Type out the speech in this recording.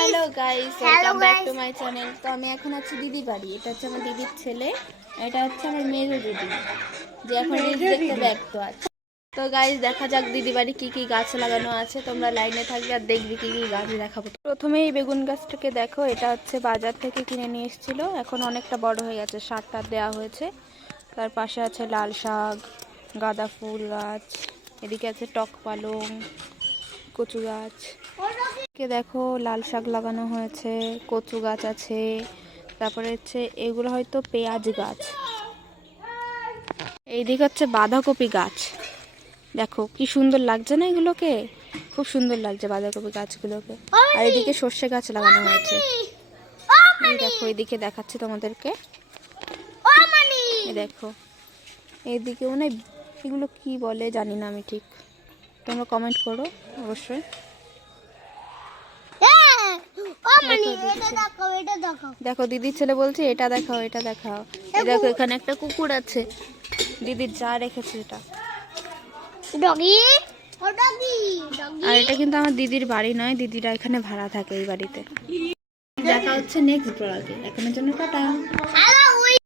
Hello guys, welcome back to my channel. তো আমি এখন আছি দিদি বাড়ি। এটা হচ্ছে আমার দিদির ছেলে, এটা হচ্ছে আমার মেজো দিদি, যে এখন রিলস দেখতে ব্যস্ত আছে। তো গাইস, দেখা যাক দিদি বাড়ি কি কি গাছ লাগানো আছে। তোমরা লাইনে থাকবে আর দেখবি কি কি গাছ দেখাবো। প্রথমেই এই বেগুন গাছটাকে দেখো, এটা হচ্ছে বাজার থেকে কিনে নিয়ে এসেছিল, এখন অনেকটা বড় হয়ে গেছে, সার টার দেওয়া হয়েছে। তার পাশে আছে লাল শাক, গাঁদা ফুল গাছ, এদিকে আছে টক পালং, কচু গাছ। দেখো লাল শাক লাগানো হয়েছে, কচু গাছ আছে, তারপরে হচ্ছে এগুলো হয়তো পেঁয়াজ গাছ। এইদিকে হচ্ছে বাঁধাকপি গাছ, দেখো কি সুন্দর লাগছে না, এগুলোকে খুব সুন্দর লাগছে বাঁধাকপি গাছগুলোকে। আর এদিকে সর্ষে গাছ লাগানো হয়েছে, এই দেখো এদিকে দেখাচ্ছি তোমাদেরকে, এই দেখো এইদিকে মানে এগুলো কি বলে জানি না আমি ঠিক, তোমরা কমেন্ট করো অবশ্যই। দেখো দিদির ছেলে বলছে এটা দেখাও এটা দেখাও। দেখো এখানে একটা কুকুর আছে, দিদির যা রেখেছে এটা। আর এটা কিন্তু আমার দিদির বাড়ি নয়, দিদিরা এখানে ভাড়া থাকে এই বাড়িতে। দেখা হচ্ছে নেক্সট ব্লগে, এখনের জন্য টাটা।